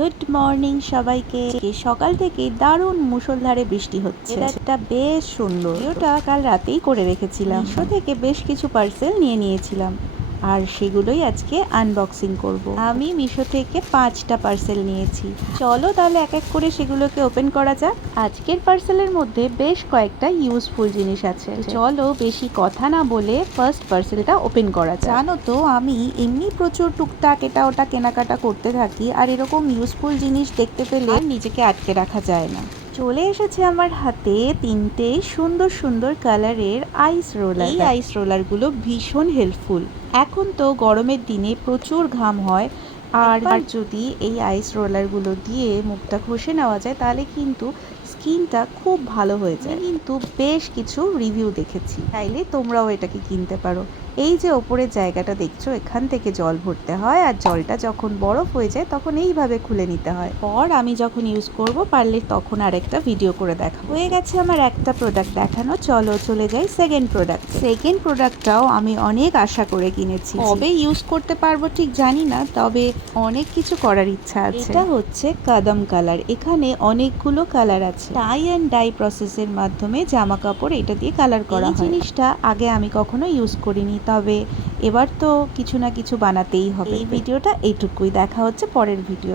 Good morning সবাইকে। সকাল থেকে দারুণ মুষলধারে বৃষ্টি হচ্ছে, এটা বেশ সুন্দর। ভিডিওটা কাল রাতেই করে রেখেছিলাম, মিশো থেকে বেশ কিছু পার্সেল নিয়েছিলাম আর সেগুলোই আজকে আনবক্সিং করব। আমি মিশো থেকে 5টা পার্সেল নিয়েছি, চলো তাহলে এক এক করে সেগুলোকে ওপেন করা যাক। আজকের পার্সেলের মধ্যে বেশ কয়েকটা ইউজফুল জিনিস আছে, চলো বেশি কথা না বলে ফার্স্ট পার্সেলটা ওপেন করা যাক। জানো তো আমি এমনি প্রচুর টুকটাক এটা ওটা কেনাকাটা করতে থাকি, আর এরকম ইউজফুল জিনিস দেখতে পেলে নিজেকে আটকে রাখা যায় না। চলে এসেছে আমার হাতে 3টে সুন্দর সুন্দর কালারের আইস রোলার। এই আইস রোলারগুলো ভীষণ হেল্পফুল। এখন তো গরমের দিনে প্রচুর ঘাম হয়, আর যদি এই আইস রোলারগুলো দিয়ে মুখটা ঘষে নেওয়া যায় তাহলে কিন্তু স্কিনটা খুব ভালো হয়ে যায়। কিন্তু বেশ কিছু রিভিউ দেখেছি, চাইলে তোমরাও এটাকে কিনতে পারো। এই যে ওপরের জায়গাটা দেখছো, এখান থেকে জল ভরতে হয়, আর জলটা যখন বরফ হয়ে যায় তখন এইভাবে খুলে নিতে হয়। পর আমি যখন ইউজ করব পারলে তখন আরেকটা ভিডিও করে দেখাবো। হয়ে গেছে আমার একটা প্রোডাক্ট দেখানো, চলো চলে যাই সেকেন্ড প্রোডাক্ট। সেকেন্ড প্রোডাক্টটাও আমি অনেক আশা করে কিনেছি, কবে ইউজ করতে পারবো ঠিক জানি না, তবে অনেক কিছু করার ইচ্ছা আছে। এটা হচ্ছে কদম কালার। এখানে অনেকগুলো কালার আছে, টাই অ্যান্ড ডাই প্রসেসের মাধ্যমে জামা কাপড় এটা দিয়ে কালার করা হয়। এই জিনিসটা আগে আমি কখনো ইউজ করিনি, তবে এবার তো কিছু না কিছু বানাতেই হবে। এই ভিডিওটা এইটুকুই, দেখা হচ্ছে পরের ভিডিও।